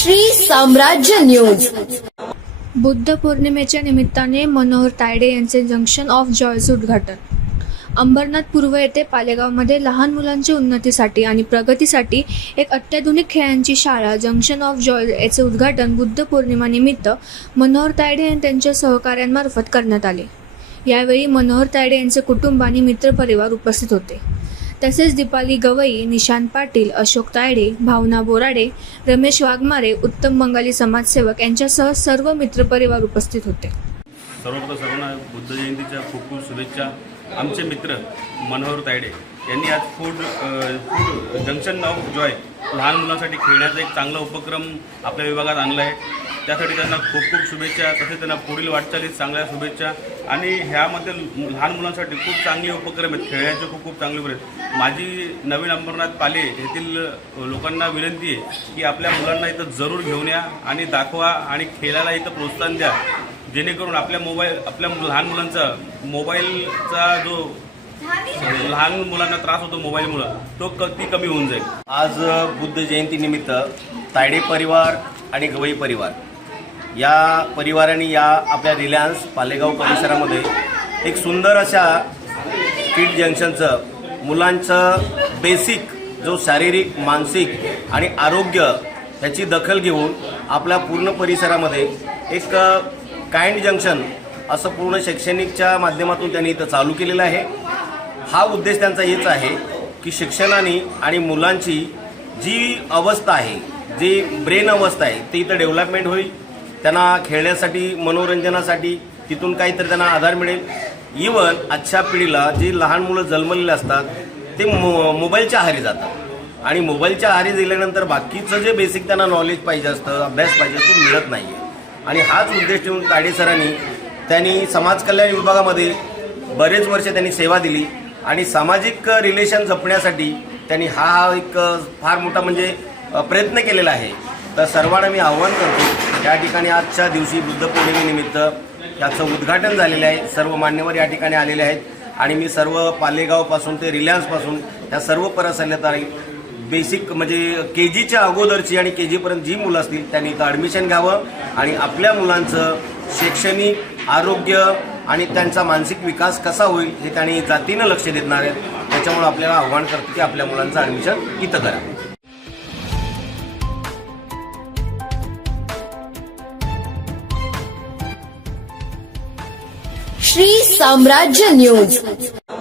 श्री साम्राज्य न्यूज. बुद्ध पौर्णिमेच्या निमित्ताने मनोहर तायडे यांचे जंक्शन ऑफ जॉयचं उद्घाटन. अंबरनाथ पूर्व येथे पालेगावमध्ये लहान मुलांच्या उन्नतीसाठी आणि प्रगतीसाठी एक अत्याधुनिक खेळांची शाळा जंक्शन ऑफ जॉय याचे उद्घाटन बुद्ध पौर्णिमानिमित्त मनोहर तायडे आणि त्यांच्या सहकाऱ्यांमार्फत करण्यात आले. यावेळी मनोहर तायडे यांचे कुटुंब आणि मित्रपरिवार उपस्थित होते. तसेच दीपाली गवई निशांत पाटील अशोक तायडे भावना बोराडे रमेश वाघमारे उत्तम बंगाली समाजसेवक यांच्यासह सर्व मित्रपरिवार उपस्थित होते. सर्वप्रथम सर्वांना बुद्ध जयंतीच्या खूप खूप शुभेच्छा. आमचे मित्र मनोहर तायडे यांनी आज फूड फूड जंक्शन नाव जो आहे लहान मुलांसाठी खेळण्याचा एक चांगला उपक्रम आपल्या विभागात आणला आहे. त्यासाठी त्यांना खूप खूप शुभेच्छा तसेच त्यांना पुढील वाटचालीत चांगल्या शुभेच्छा. आणि ह्यामध्ये लहान मुलांसाठी खूप चांगले उपक्रम आहेत खेळण्याचे खूप खूप चांगले उपक्रम आहेत. माझी नवीन अंबरनाथ पाले येथील लोकांना विनंती आहे की आपल्या मुलांना इथं जरूर घेऊन या आणि दाखवा आणि खेळायला इथं प्रोत्साहन द्या. जेणेकरून आपल्या मोबाईल आपल्या लहान मुलांचा मोबाईलचा जो लहान मुलांना त्रास होतो मोबाईलमुळं तो ती कमी होऊन जाईल. आज बुद्ध जयंतीनिमित्त तायडे परिवार आणि गवई परिवार या परिवाराने या आपल्या रिलायन्स पालेगाव परिसरामध्ये एक सुंदर अशा किड जंक्शनचं मुलांचं बेसिक जो शारीरिक मानसिक आणि आरोग्य ह्याची दखल घेऊन आपल्या पूर्ण परिसरामध्ये एक काइंड जंक्शन असं पूर्ण शैक्षणिकच्या माध्यमातून त्यांनी इथं चालू केलेलं आहे. हा उद्देश त्यांचा हेच आहे की शिक्षणाने आणि मुलांची जी अवस्था आहे जी ब्रेन अवस्था आहे ती इथं डेव्हलपमेंट होईल. त्यांना खेळण्यासाठी मनोरंजनासाठी तिथून काहीतरी त्यांना आधार मिळेल. इवन आजच्या पिढीला जी लहान मुलं जन्मलेले असतात ते मो मोबाईलच्या आहारी जातात. आणि मोबाईलच्या आहारी गेल्यानंतर बाकीचं जे बेसिक त्यांना नॉलेज पाहिजे असतं अभ्यास पाहिजे तो मिळत नाही आहे आणि हाच उद्देश ठेवून ताडे सरांनी त्यांनी समाज कल्याण विभागामध्ये बरेच वर्ष त्यांनी सेवा दिली. आणि सामाजिक रिलेशन जपण्यासाठी त्यांनी हा हा एक फार मोठा म्हणजे प्रयत्न केलेला आहे. तर सर्वांना मी आव्हान करतो या ठिकाणी आजच्या दिवशी बुद्ध पौर्णिमेनिमित्त याचं उद्घाटन झालेलं आहे. सर्व मान्यवर या ठिकाणी आलेले आहेत. आणि मी सर्व पालेगावपासून ते रिलायन्सपासून या सर्व परिसरात बेसिक म्हणजे के जीच्या अगोदरची आणि के जीपर्यंत जी मुलं असतील त्यांनी इथं ॲडमिशन घ्यावं आणि आपल्या मुलांचं शैक्षणिक आरोग्य आणि त्यांचा मानसिक विकास कसा होईल हे त्यांनी जातीनं लक्ष देणार आहेत त्याच्यामुळे आपल्याला आव्हान करतं की आपल्या मुलांचं ॲडमिशन इथं करा. श्री साम्राज्य न्यूज